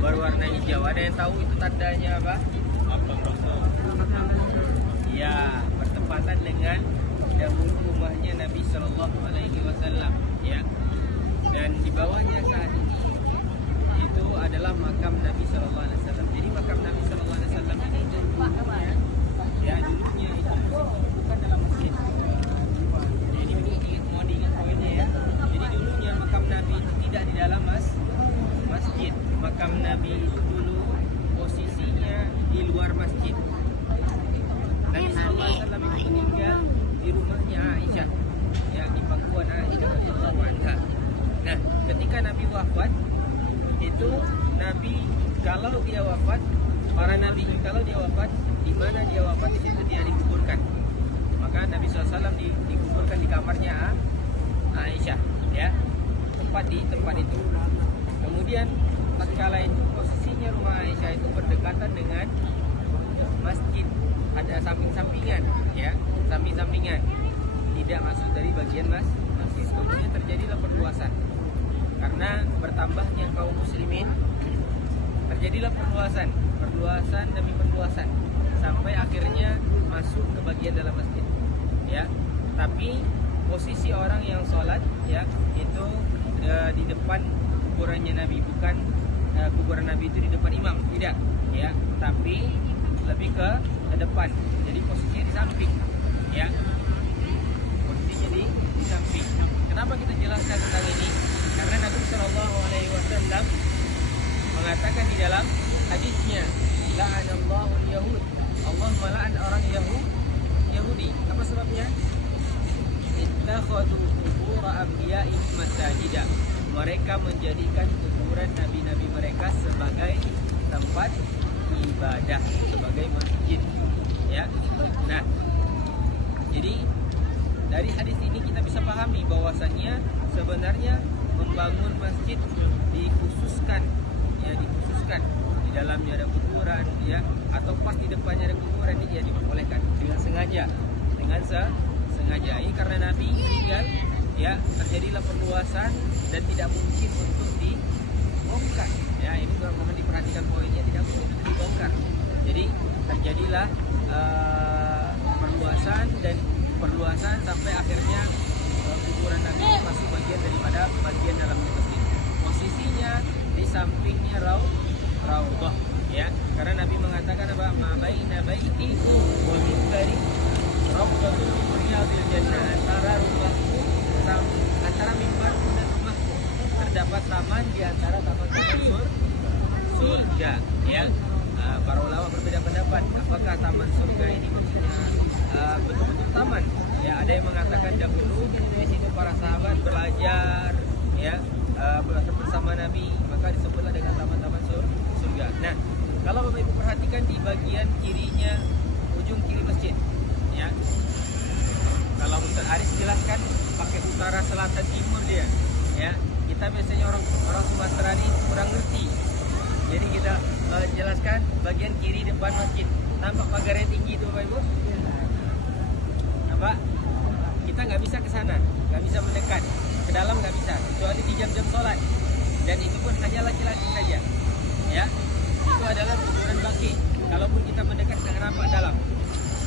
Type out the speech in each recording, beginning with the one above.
berwarna hijau. Ada yang tahu itu tandanya apa? Ya, bertepatan dengan dahulu rumahnya Nabi Shallallahu Alaihi Wasallam, ya. Dan di bawahnya saat ini itu adalah makam Nabi Shallallahu Alaihi Wasallam. Jadi makam Nabi Shallallahu Alaihi Wasallam ini dulunya, ya dulunya itu bukan dalam masjid. Jadi mau diingat poinnya ya. Jadi dulunya makam Nabi itu tidak di dalam masjid. Makam Nabi itu dulu posisinya di luar masjid. Nabi Sallallahu Alaihi Wasallam itu meninggal di rumahnya Aisyah, ya di pangkuan Aisyah radhiyallahu anha. Nah, ketika Nabi wafat, itu Nabi kalau dia wafat, para Nabi kalau dia wafat, di mana dia wafat di situ dia dikuburkan. Maka Nabi SAW dikuburkan di kamarnya Aisyah, ya tempat itu. Kemudian tatkala itu posisinya rumah Aisyah itu berdekatan dengan masjid, ada samping-sampingan, ya samping-sampingan, tidak masuk dari bagian masjid. Kemudian terjadilah perluasan karena bertambahnya kaum muslimin, terjadilah perluasan demi perluasan sampai akhirnya masuk ke bagian dalam masjid, ya. Tapi posisi orang yang sholat, ya itu di depan kuburannya Nabi, bukan kuburan Nabi itu di depan imam, tidak, ya, tapi lebih ke depan. Jadi posisinya di samping, ya, posisinya di samping. Kenapa kita jelaskan tentang ini? Karena Nabi Shallallahu Alaihi Wasallam mengatakan di dalam hadisnya, la'anallahu al-yahud, Allah mela'an orang Yahudi. Apa sebabnya? Ittakhadhu qubur anbiya'ihim masajida. Mereka menjadikan kuburan nabi-nabi mereka sebagai tempat ibadah, sebagai masjid, ya. Nah, jadi dari hadis ini kita bisa pahami bahwasannya sebenarnya membangun masjid dikhususkan di dalamnya ada kuburan, ya, atau pas di depannya ada kuburan, ini ya diperbolehkan dengan sengaja. Ini karena Nabi meninggal, ya, terjadilah perluasan dan tidak mungkin untuk dibongkar, ya. Ini mohon diperhatikan poinnya, tidak mungkin untuk dibongkar. Jadi terjadilah perluasan sampai akhirnya kuburan Nabi masuk bagian daripada bagian dalamnya masjid. Posisinya di sampingnya Raudhah, ya. Karena Nabi mengatakan apa? Ma baina baiti wa minbari raudhatun min riyadil jannah. Antara mimbarku dan rumahku terdapat taman di antara taman-taman surga, ya. Para ulama berbeda pendapat apakah taman surga ini maksudnya betul-betul taman, ya. Ada yang mengatakan dahulu di situ para sahabat belajar, ya, bersama Nabi, maka disebutlah dengan taman-taman surga. Nah, kalau Bapak Ibu perhatikan di bagian kirinya, ujung kiri masjid, ya. Kalau Ustaz Aris jelaskan pakai utara, selatan, timur dia, ya. Kita biasanya orang Sumatera ini kurang ngerti. Jadi kita jelaskan bagian kiri depan masjid. Nampak pagarnya tinggi itu Bapak Ibu? Nampak? Kita nggak bisa ke sana, nggak bisa mendekat ke dalam, nggak bisa, kecuali di jam-jam sholat. Dan itu pun hanya laki-laki saja, ya. Itu adalah kuburan Baqi. Kalaupun kita mendekat ke nampak dalam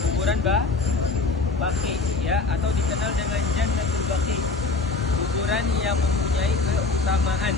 kuburan Baqi, ya, atau dikenal dengan Jannatul Baqi, kuburan yang mempunyai keutamaan.